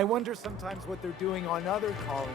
I wonder sometimes what they're doing on other colonies.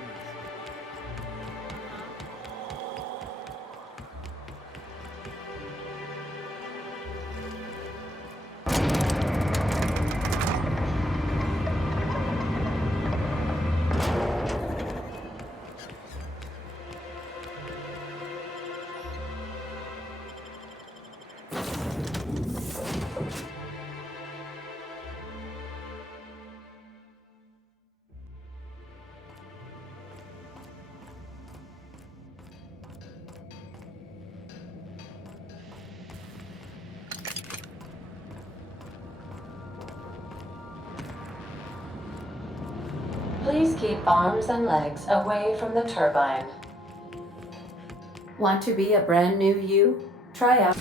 Please keep arms and legs away from the turbine. Want to be a brand new you? Try out.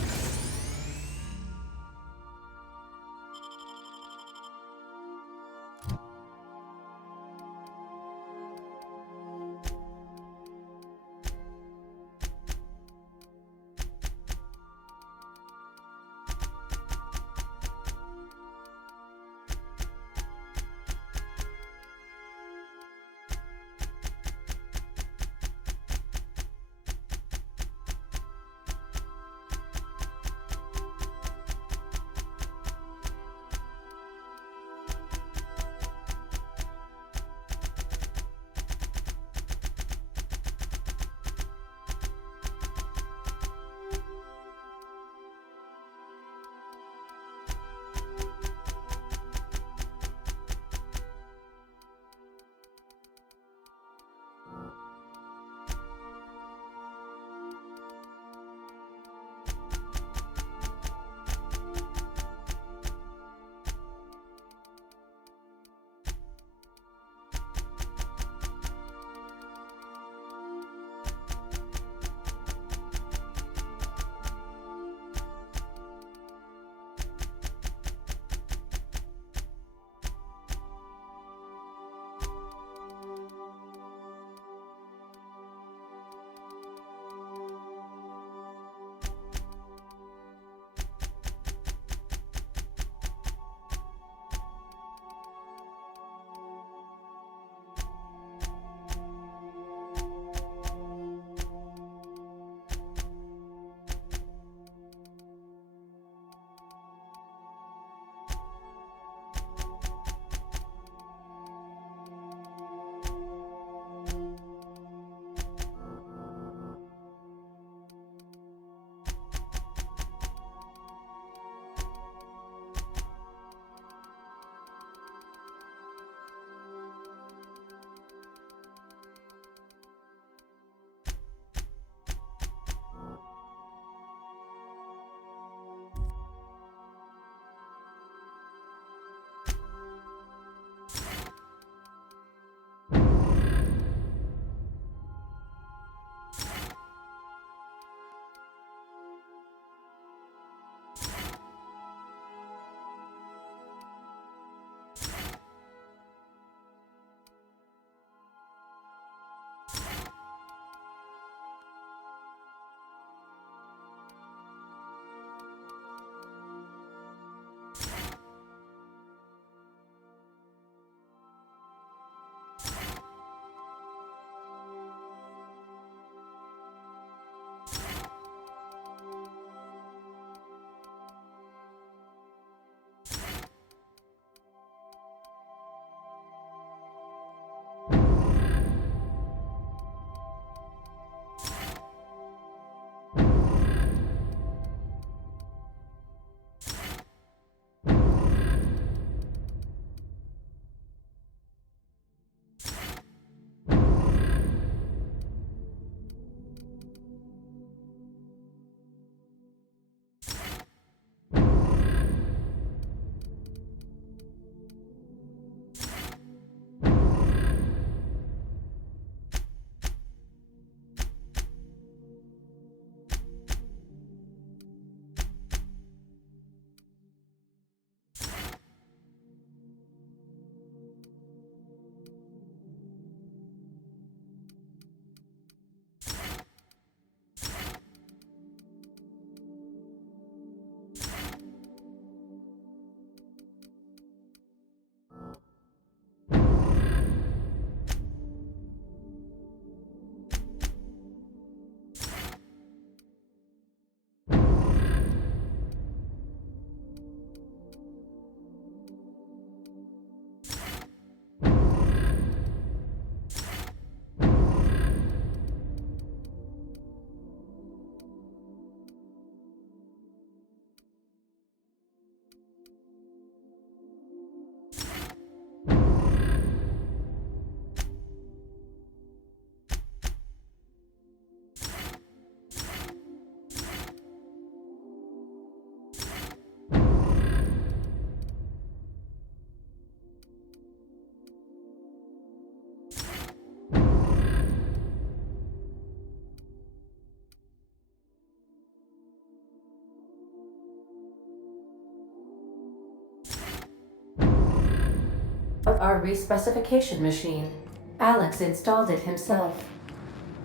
our respecification machine. Alex installed it himself,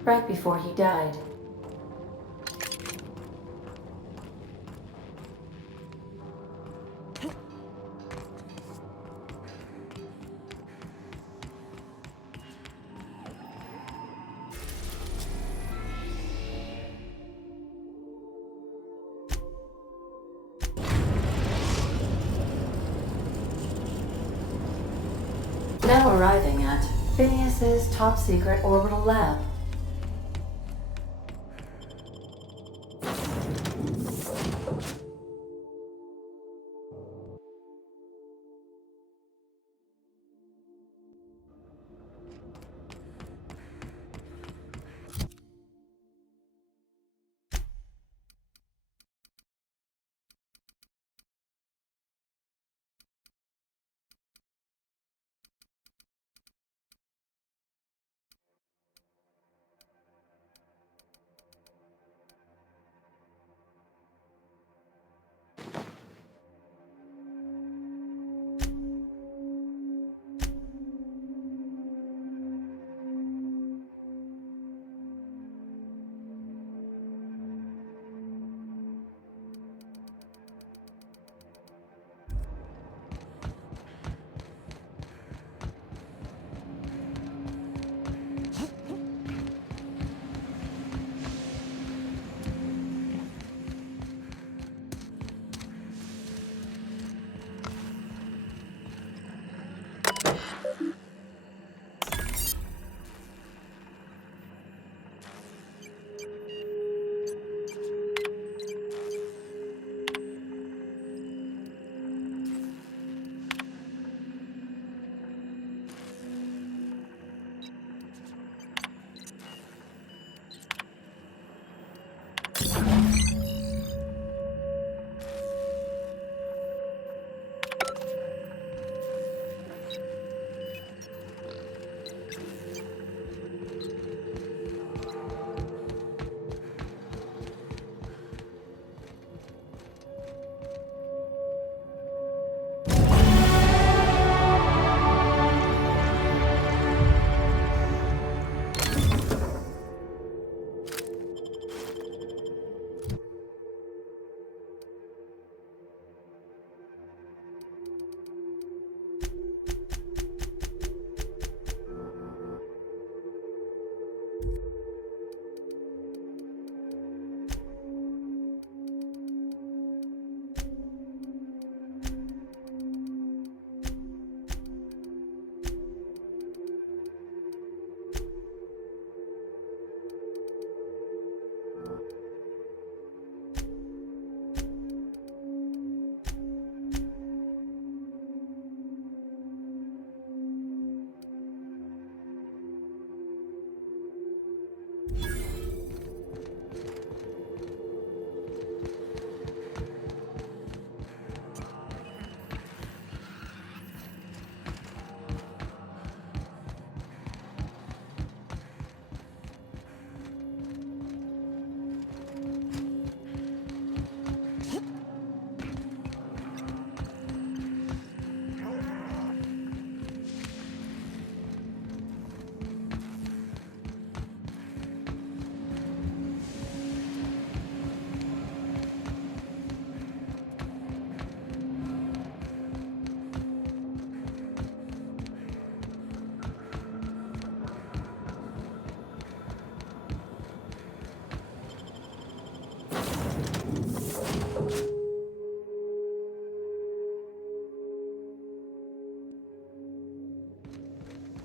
right before he died. Now arriving at Phineas's top-secret orbital lab.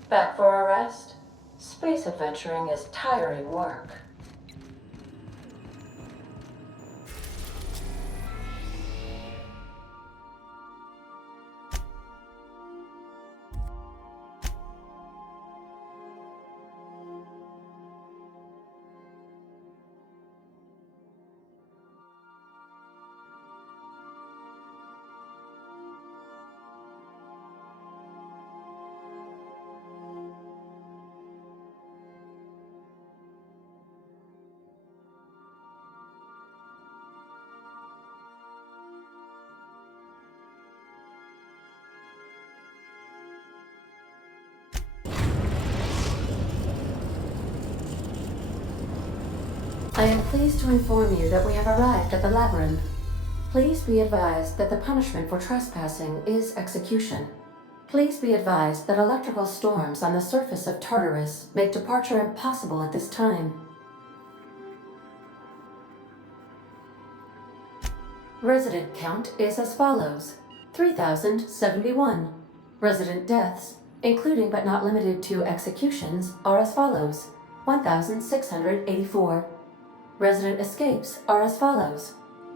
Back for a rest? Space adventuring is tiring work. I am pleased to inform you that we have arrived at the labyrinth. Please be advised that the punishment for trespassing is execution. Please be advised that electrical storms on the surface of Tartarus make departure impossible at this time. Resident count is as follows: 3,071. Resident deaths, including but not limited to executions, are as follows: 1,684. Resident escapes are as follows: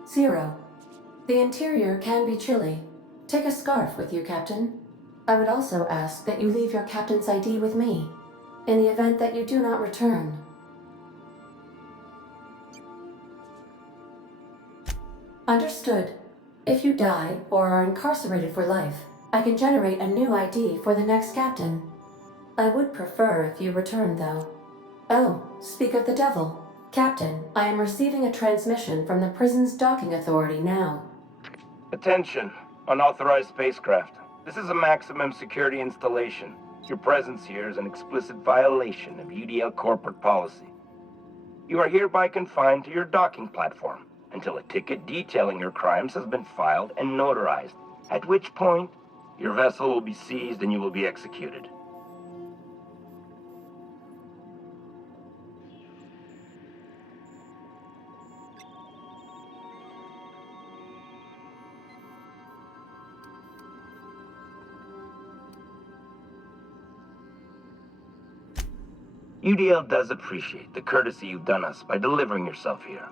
0. The interior can be chilly. Take a scarf with you, Captain. I would also ask that you leave your captain's ID with me, in the event that you do not return. Understood. If you die or are incarcerated for life, I can generate a new ID for the next captain. I would prefer if you return, though. Oh, speak of the devil. Captain, I am receiving a transmission from the prison's docking authority now. Attention, unauthorized spacecraft. This is a maximum security installation. Your presence here is an explicit violation of UDL corporate policy. You are hereby confined to your docking platform until a ticket detailing your crimes has been filed and notarized, at which point your vessel will be seized and you will be executed. UDL does appreciate the courtesy you've done us by delivering yourself here.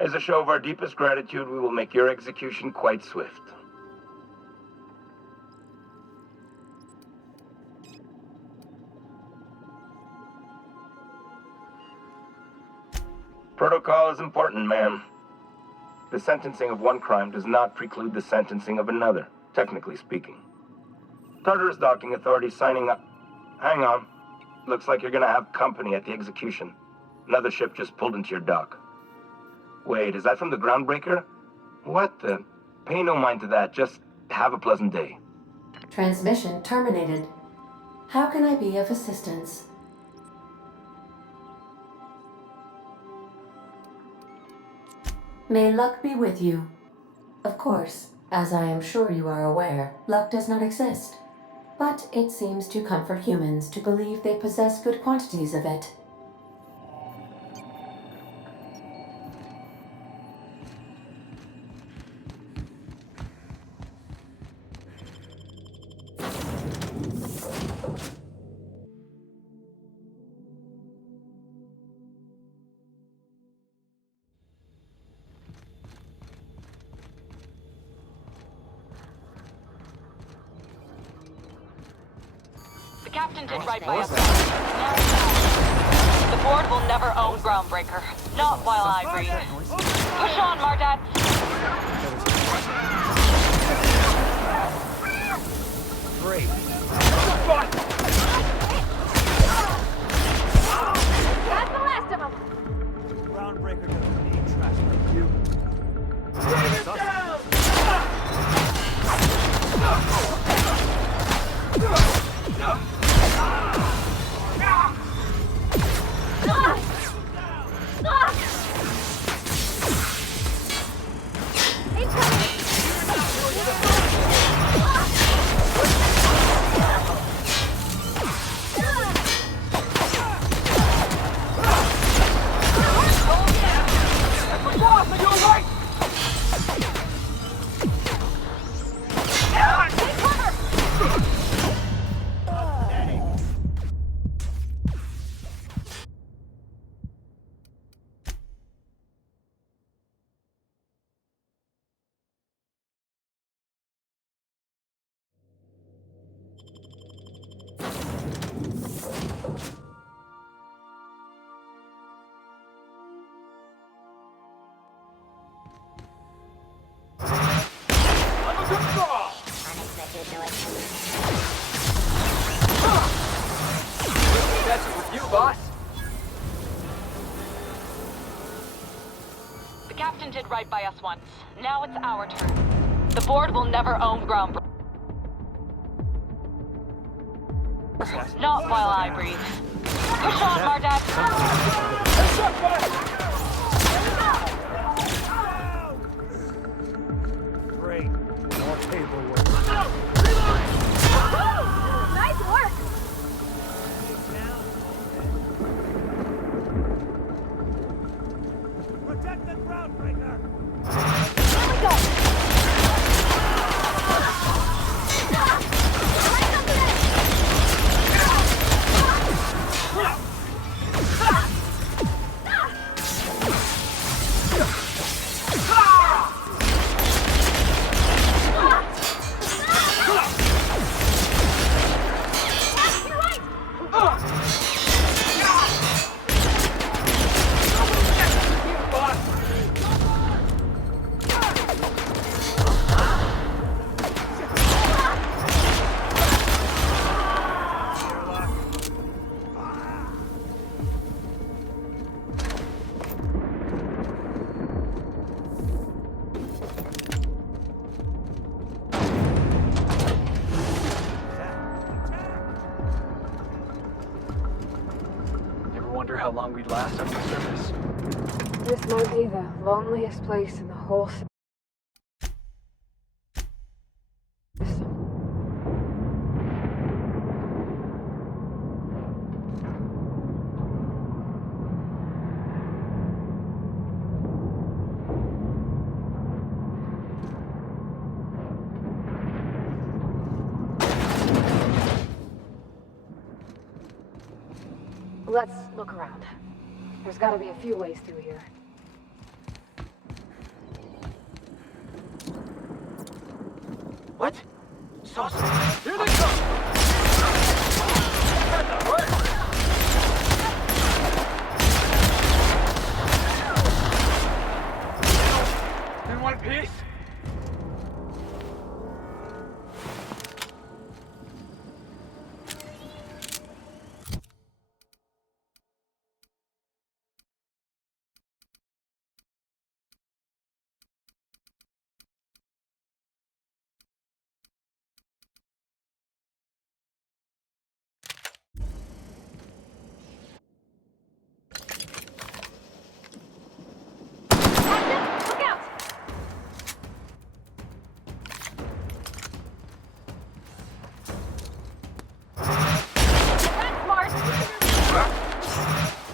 As a show of our deepest gratitude, we will make your execution quite swift. Protocol is important, ma'am. The sentencing of one crime does not preclude the sentencing of another, technically speaking. Tartarus Docking Authority signing up. Hang on. Looks like you're gonna have company at the execution. Another ship just pulled into your dock. Wait, is that from the groundbreaker? What the? Pay no mind to that, just have a pleasant day. Transmission terminated. How can I be of assistance? May luck be with you. Of course, as I am sure you are aware, luck does not exist. But it seems to comfort humans to believe they possess good quantities of it. The captain did right by us. The board will never own Groundbreaker. Not while I breathe. Push on, Mardad. Great. That's the last of them! Groundbreaker doesn't need trash like you. That's it with you, boss. The captain did right by us once. Now it's our turn. The board will never own Groundbreaker. Not while I breathe. Push on, Mardad. wonder how long we'd last on the surface. This might be the loneliest place in the whole system. Let's look around. There's gotta be a few ways through here. What? Saucer! Here they come! In one piece?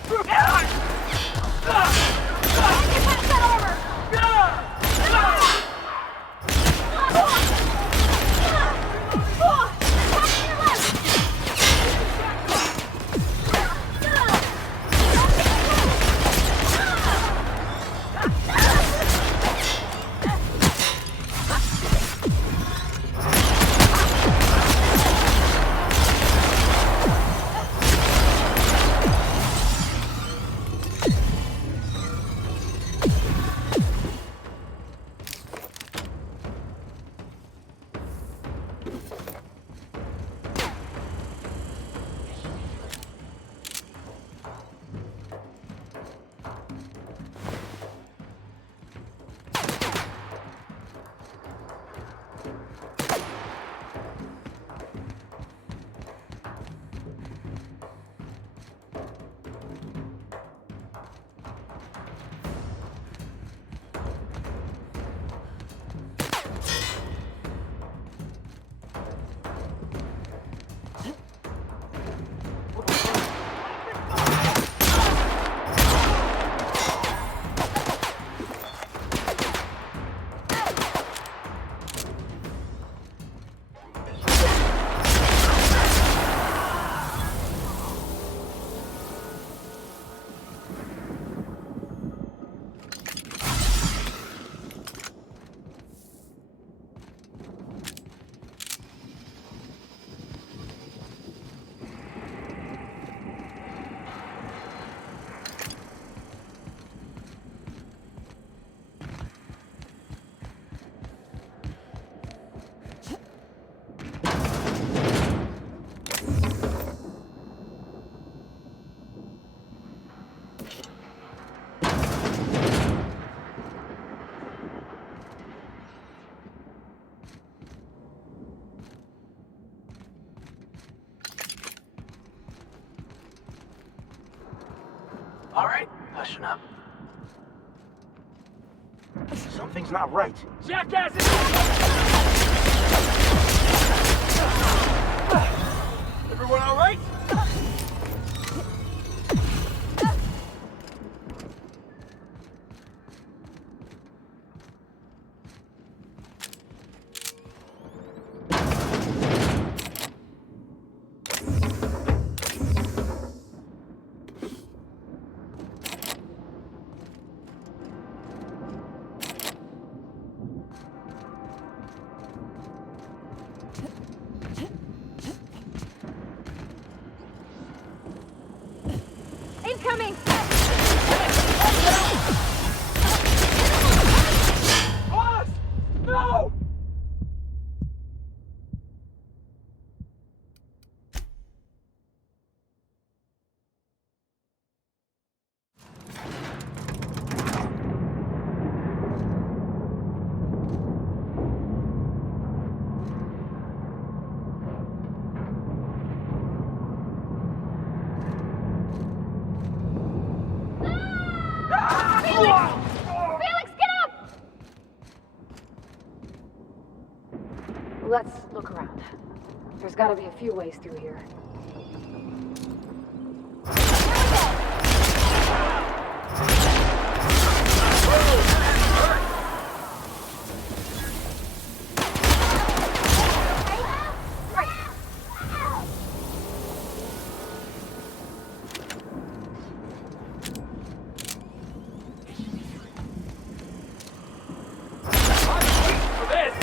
Look out! That's smart! Get past that armor! Back to your left! All right, hushing up. Something's not right. Jackasses! Everyone all right? Incoming! Boss! No! Felix, get up! Let's look around. There's gotta be a few ways through here. For this!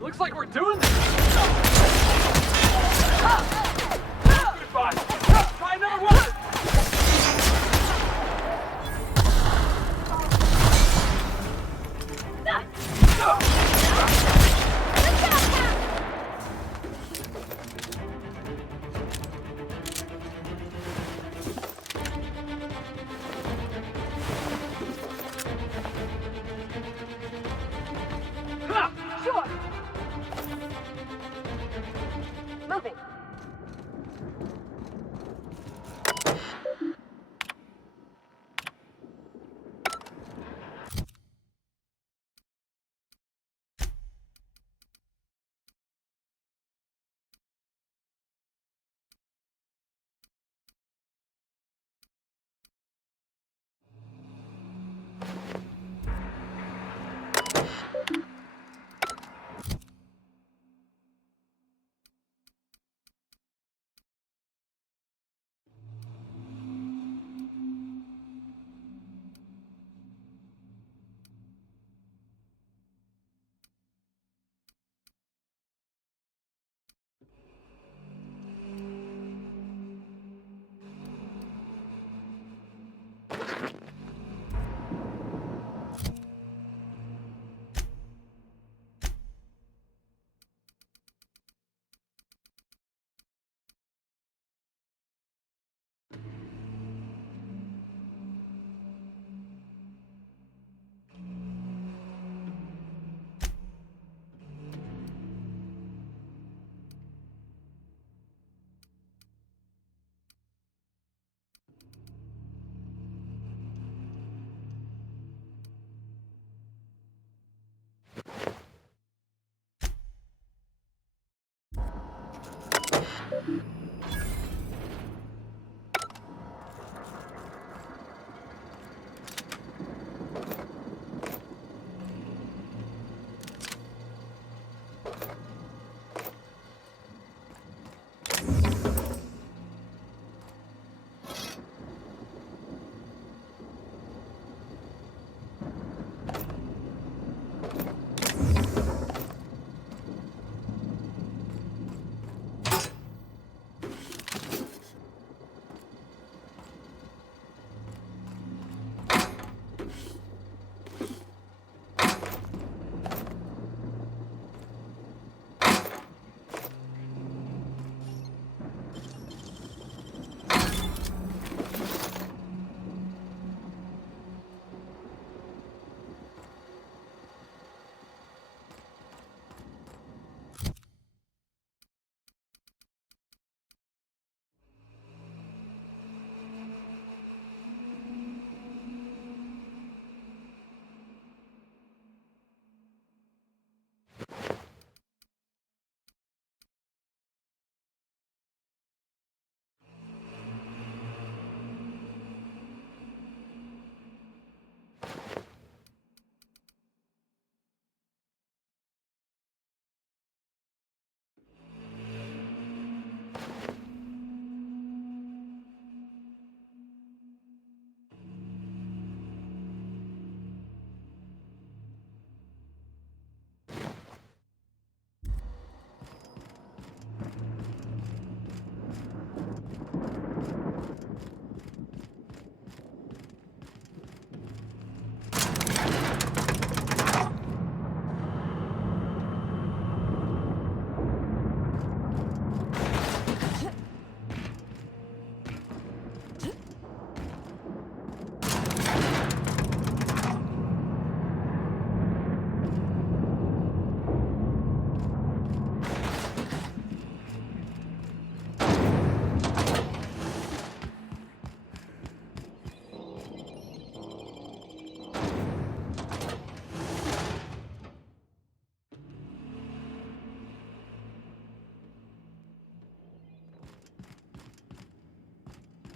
Looks like we're doing this! Goodbye! Try another one! Sure. Moving.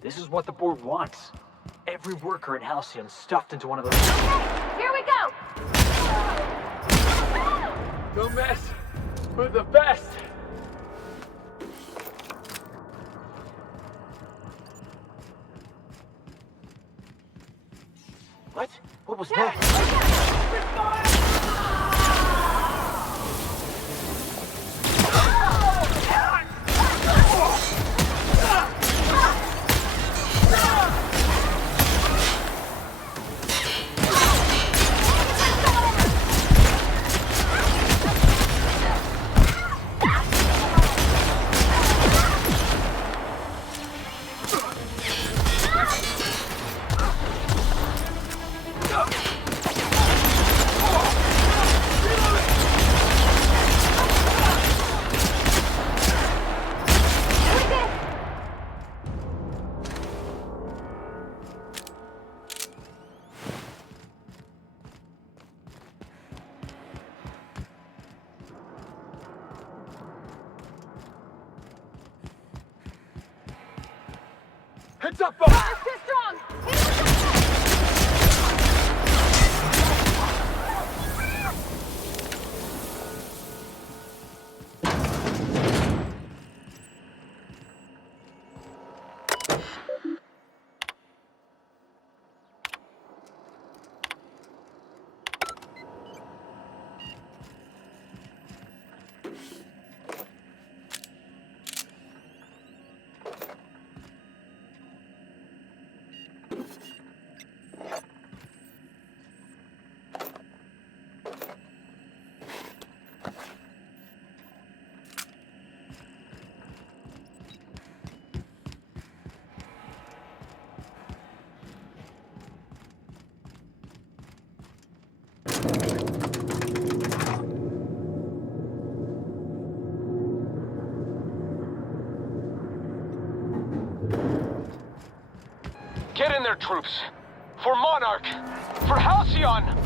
This is what the board wants. Every worker in Halcyon stuffed into one of those. Here we go! Don't mess with the best. What? What was that? Heads up, boss! It's too strong! Get in there, troops. For Monarch. For Halcyon.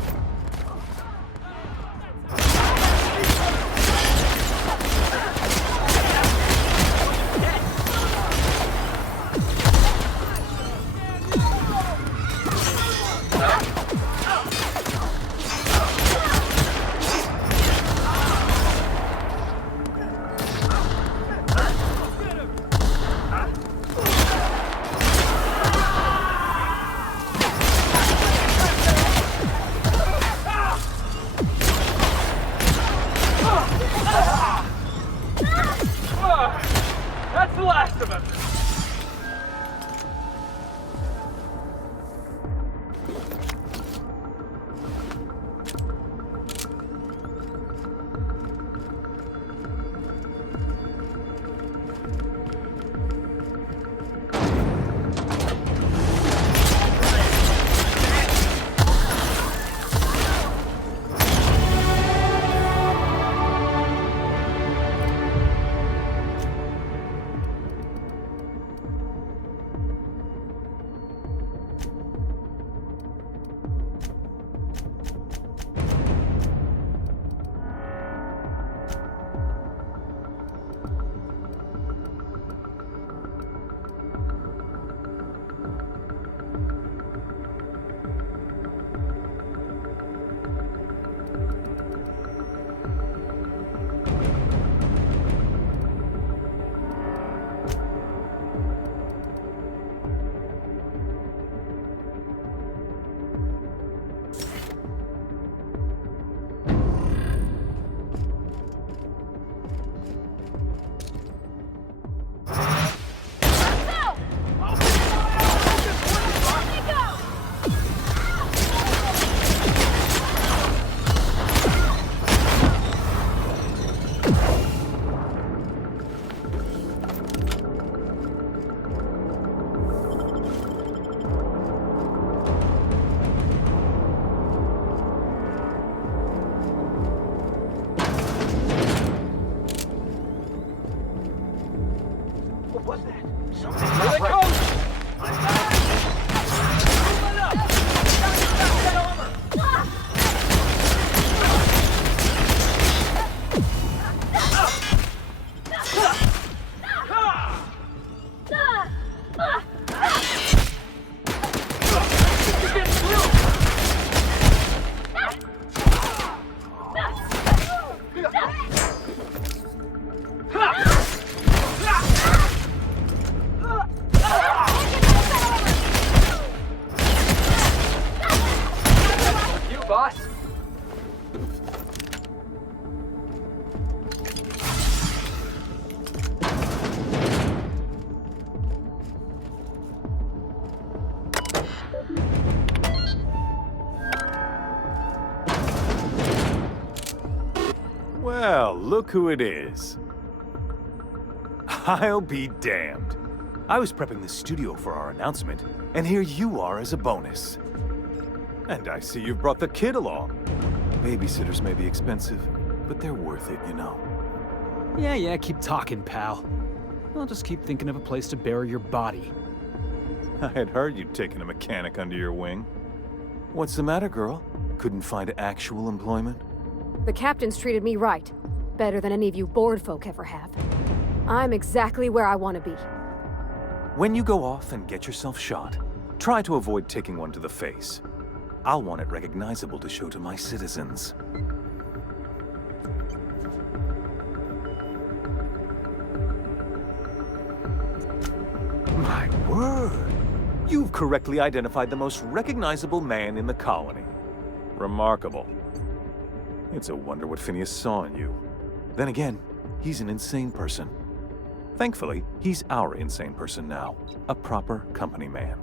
That's the last of them. Well, look who it is. I'll be damned. I was prepping the studio for our announcement, and here you are as a bonus. And I see you've brought the kid along. Babysitters may be expensive, but they're worth it, you know. Yeah, keep talking, pal. I'll just keep thinking of a place to bury your body. I had heard you'd taken a mechanic under your wing. What's the matter, girl? Couldn't find actual employment? The captain's treated me right. Better than any of you bored folk ever have. I'm exactly where I want to be. When you go off and get yourself shot, try to avoid taking one to the face. I'll want it recognizable to show to my citizens. My word! You've correctly identified the most recognizable man in the colony. Remarkable. It's a wonder what Phineas saw in you. Then again, he's an insane person. Thankfully, he's our insane person now. A proper company man.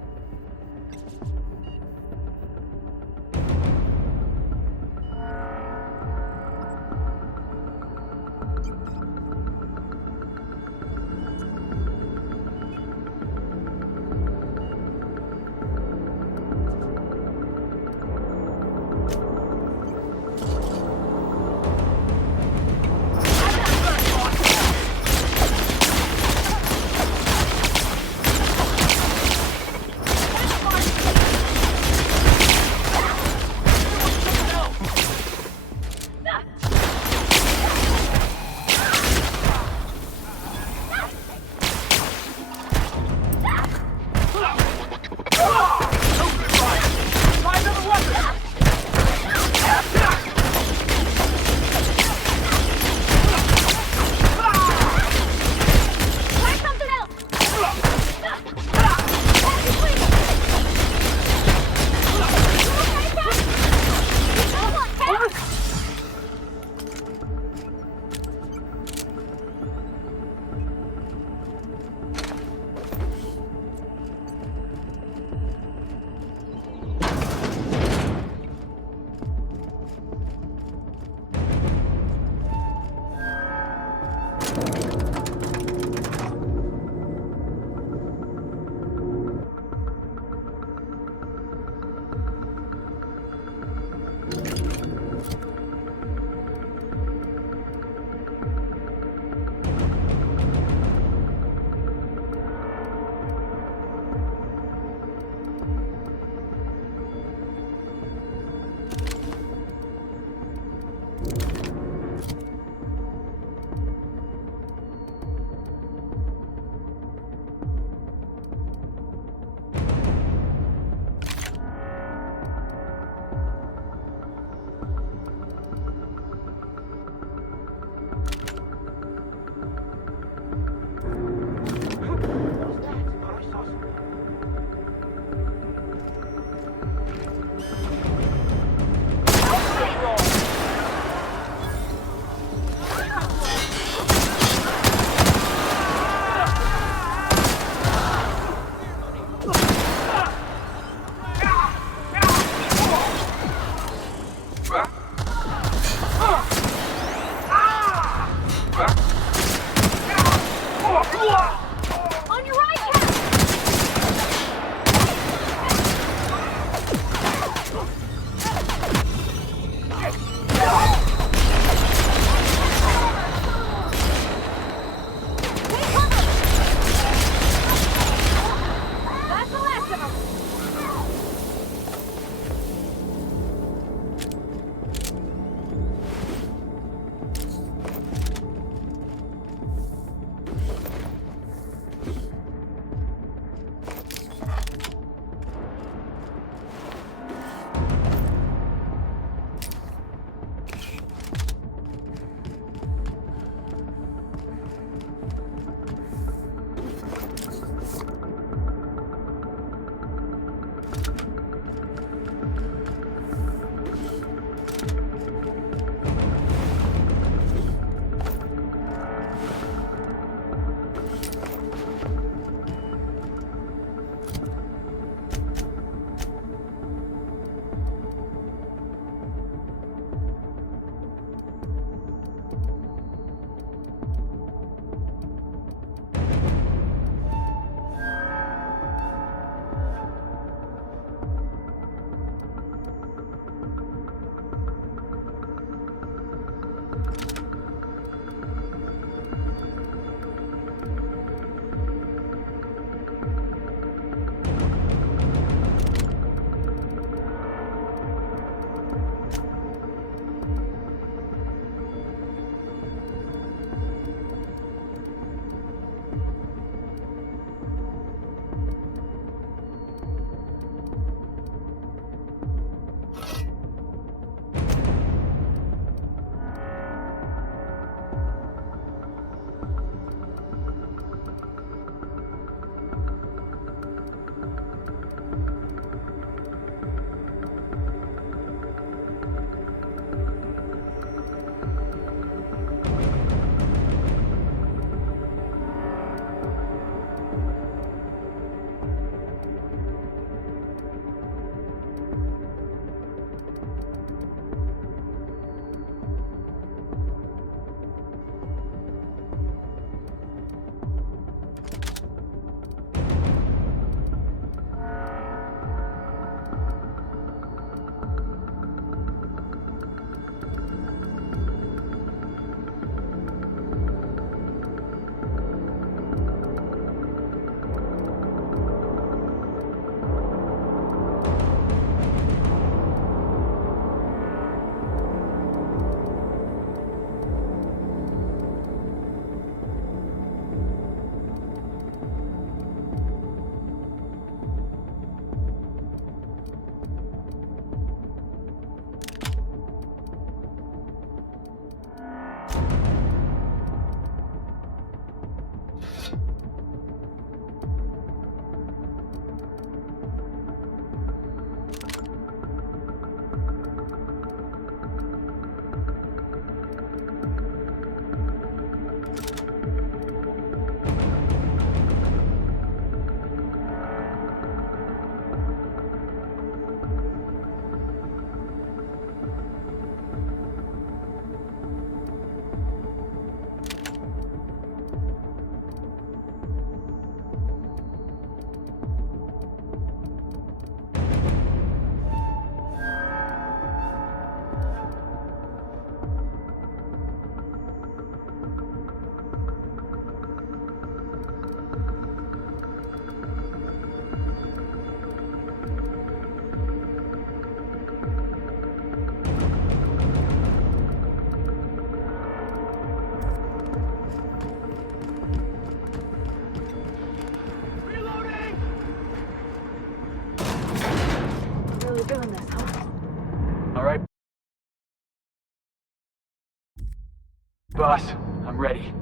Boss, I'm ready.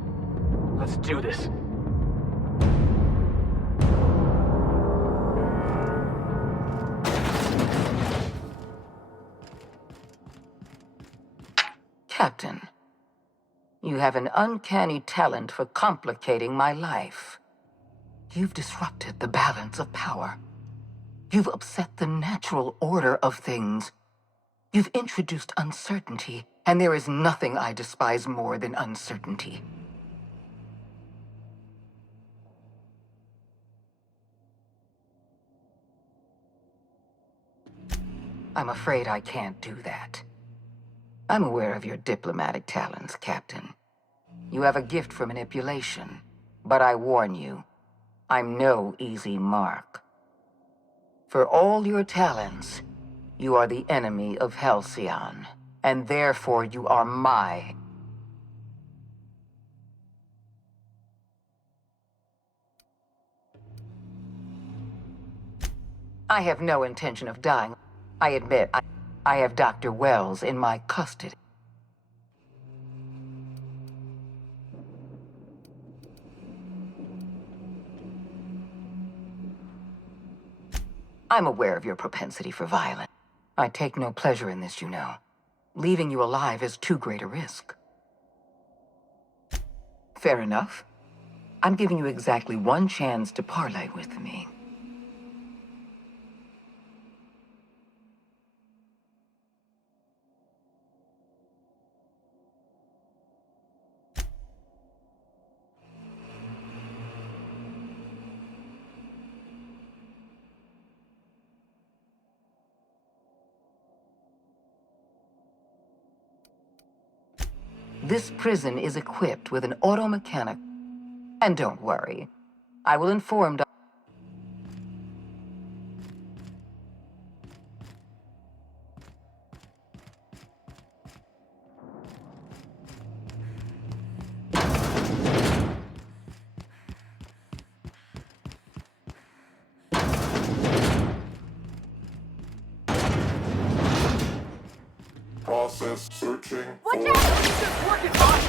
Let's do this. Captain, you have an uncanny talent for complicating my life. You've disrupted the balance of power. You've upset the natural order of things. You've introduced uncertainty, and there is nothing I despise more than uncertainty. I'm afraid I can't do that. I'm aware of your diplomatic talents, Captain. You have a gift for manipulation, but I warn you, I'm no easy mark. For all your talents, you are the enemy of Halcyon, and therefore you are my... I have no intention of dying. I admit, I have Dr. Wells in my custody. I'm aware of your propensity for violence. I take no pleasure in this, you know. Leaving you alive is too great a risk. Fair enough. I'm giving you exactly one chance to parley with me. This prison is equipped with an auto-mechanic. And don't worry, I will inform Process searching. Watch for... out! This is working, boss!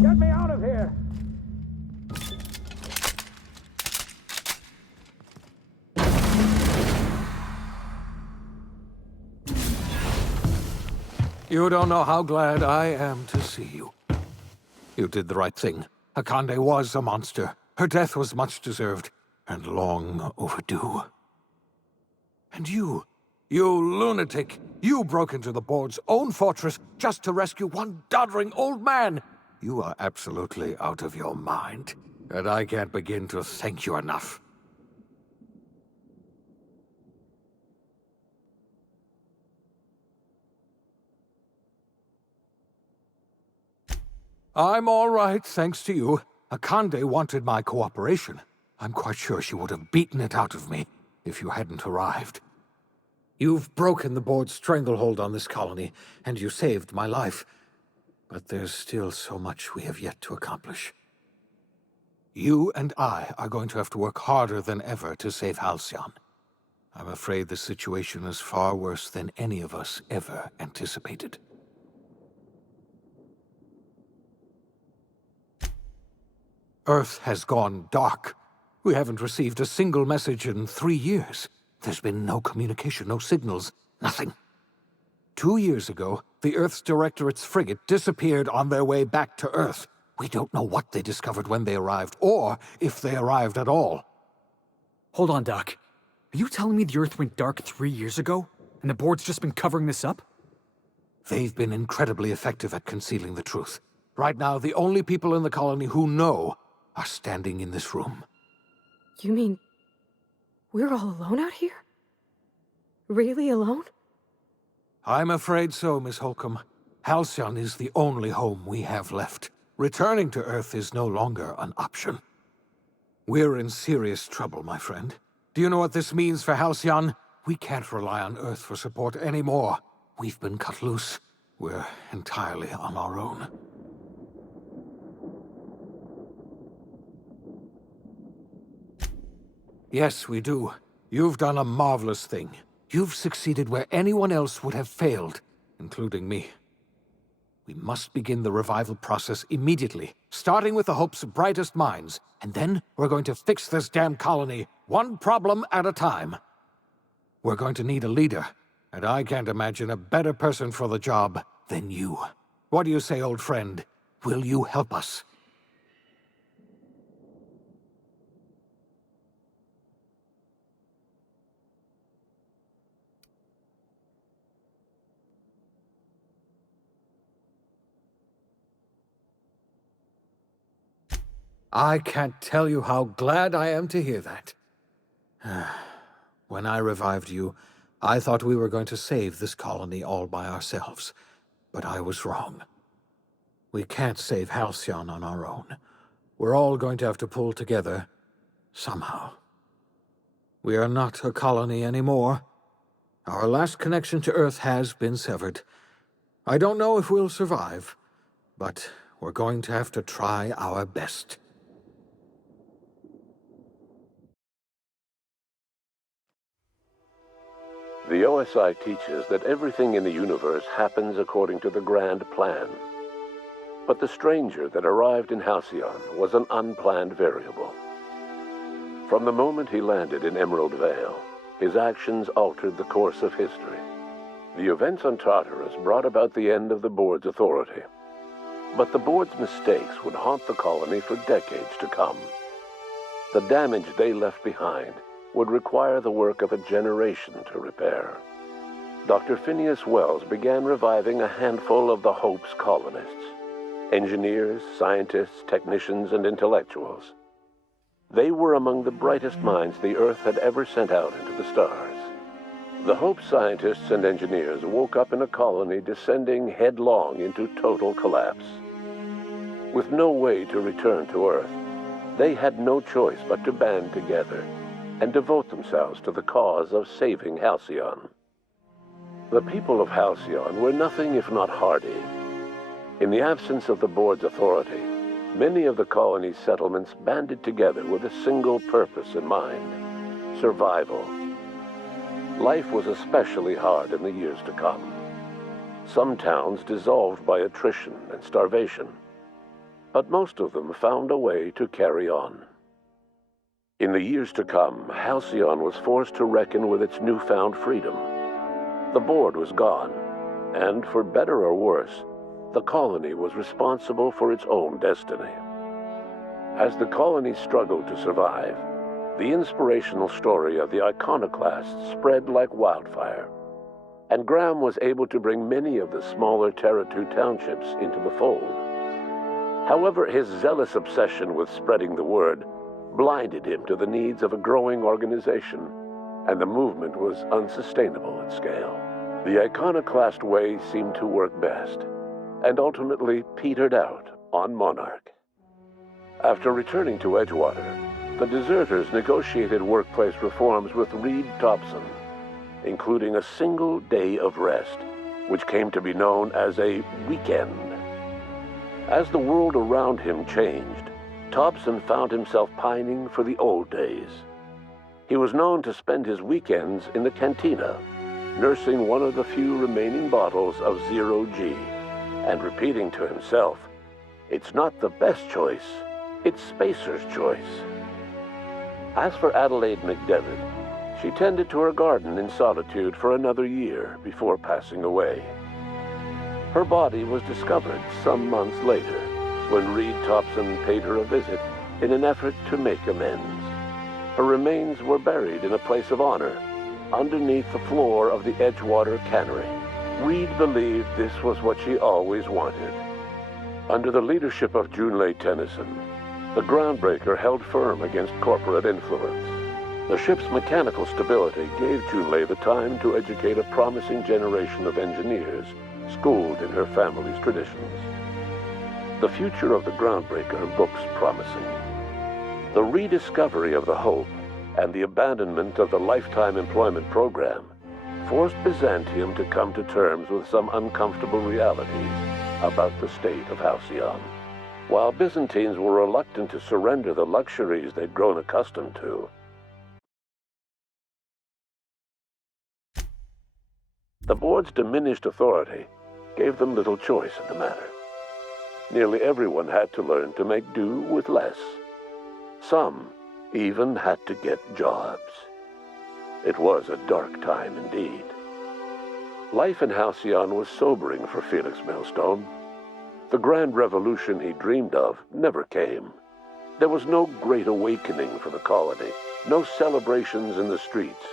Get me out of here! You don't know how glad I am to see you. You did the right thing. Akande was a monster. Her death was much deserved, and long overdue. And you lunatic, you broke into the board's own fortress just to rescue one doddering old man. You are absolutely out of your mind, and I can't begin to thank you enough. I'm all right, thanks to you. Akande wanted my cooperation. I'm quite sure she would have beaten it out of me if you hadn't arrived. You've broken the board's stranglehold on this colony, and you saved my life. But there's still so much we have yet to accomplish. You and I are going to have to work harder than ever to save Halcyon. I'm afraid the situation is far worse than any of us ever anticipated. Earth has gone dark. We haven't received a single message in 3 years. There's been no communication, no signals, nothing. 2 years ago, the Earth's Directorate's frigate disappeared on their way back to Earth. We don't know what they discovered when they arrived, or if they arrived at all. Hold on, Doc. Are you telling me the Earth went dark 3 years ago, and the board's just been covering this up? They've been incredibly effective at concealing the truth. Right now, the only people in the colony who know are standing in this room. You mean we're all alone out here? Really alone? I'm afraid so, Miss Holcomb. Halcyon is the only home we have left. Returning to Earth is no longer an option. We're in serious trouble, my friend. Do you know what this means for Halcyon? We can't rely on Earth for support anymore. We've been cut loose. We're entirely on our own. Yes, we do. You've done a marvelous thing. You've succeeded where anyone else would have failed, including me. We must begin the revival process immediately, starting with the Hope's brightest minds, and then we're going to fix this damn colony, one problem at a time. We're going to need a leader, and I can't imagine a better person for the job than you. What do you say, old friend? Will you help us? I can't tell you how glad I am to hear that. When I revived you, I thought we were going to save this colony all by ourselves, but I was wrong. We can't save Halcyon on our own. We're all going to have to pull together, somehow. We are not a colony anymore. Our last connection to Earth has been severed. I don't know if we'll survive, but we're going to have to try our best. The OSI teaches that everything in the universe happens according to the grand plan. But the stranger that arrived in Halcyon was an unplanned variable. From the moment he landed in Emerald Vale, his actions altered the course of history. The events on Tartarus brought about the end of the board's authority. But the board's mistakes would haunt the colony for decades to come. The damage they left behind would require the work of a generation to repair. Dr. Phineas Wells began reviving a handful of the Hope's colonists. Engineers, scientists, technicians, and intellectuals. They were among the brightest minds the Earth had ever sent out into the stars. The Hope scientists and engineers woke up in a colony descending headlong into total collapse. With no way to return to Earth, they had no choice but to band together and devote themselves to the cause of saving Halcyon. The people of Halcyon were nothing if not hardy. In the absence of the board's authority, many of the colony's settlements banded together with a single purpose in mind: survival. Life was especially hard in the years to come. Some towns dissolved by attrition and starvation. but most of them found a way to carry on. In the years to come, Halcyon was forced to reckon with its newfound freedom. The board was gone, and for better or worse, the colony was responsible for its own destiny. As the colony struggled to survive, the inspirational story of the iconoclasts spread like wildfire, and Graham was able to bring many of the smaller Terra 2 townships into the fold. However, his zealous obsession with spreading the word blinded him to the needs of a growing organization, and the movement was unsustainable at scale. The iconoclast way seemed to work best, and ultimately petered out on Monarch. After returning to Edgewater, the deserters negotiated workplace reforms with Reed Thompson, including a single day of rest, which came to be known as a weekend. As the world around him changed, Thompson found himself pining for the old days. He was known to spend his weekends in the cantina, nursing one of the few remaining bottles of Zero-G, and repeating to himself, "It's not the best choice, it's Spacer's choice." As for Adelaide McDevitt, she tended to her garden in solitude for another year before passing away. Her body was discovered some months later, when Reed Thompson paid her a visit in an effort to make amends. Her remains were buried in a place of honor, underneath the floor of the Edgewater cannery. Reed believed this was what she always wanted. Under the leadership of Junlei Tennyson, the Groundbreaker held firm against corporate influence. The ship's mechanical stability gave Junlei the time to educate a promising generation of engineers, schooled in her family's traditions. The future of the Groundbreaker looks promising. The rediscovery of the Hope and the abandonment of the lifetime employment program forced Byzantium to come to terms with some uncomfortable realities about the state of Halcyon. While Byzantines were reluctant to surrender the luxuries they'd grown accustomed to, the board's diminished authority gave them little choice in the matter. Nearly everyone had to learn to make do with less. Some even had to get jobs. It was a dark time indeed. Life in Halcyon was sobering for Felix Millstone. The grand revolution he dreamed of never came. There was no great awakening for the colony, no celebrations in the streets.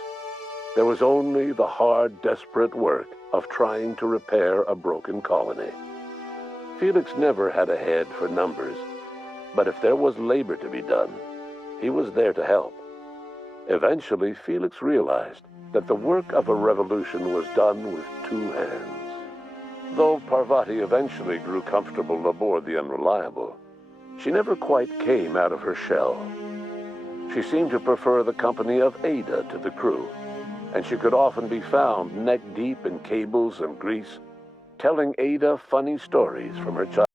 There was only the hard, desperate work of trying to repair a broken colony. Felix never had a head for numbers, but if there was labor to be done, he was there to help. Eventually, Felix realized that the work of a revolution was done with two hands. Though Parvati eventually grew comfortable aboard the Unreliable, she never quite came out of her shell. She seemed to prefer the company of Ada to the crew, and she could often be found neck-deep in cables and grease, telling Ada funny stories from her childhood.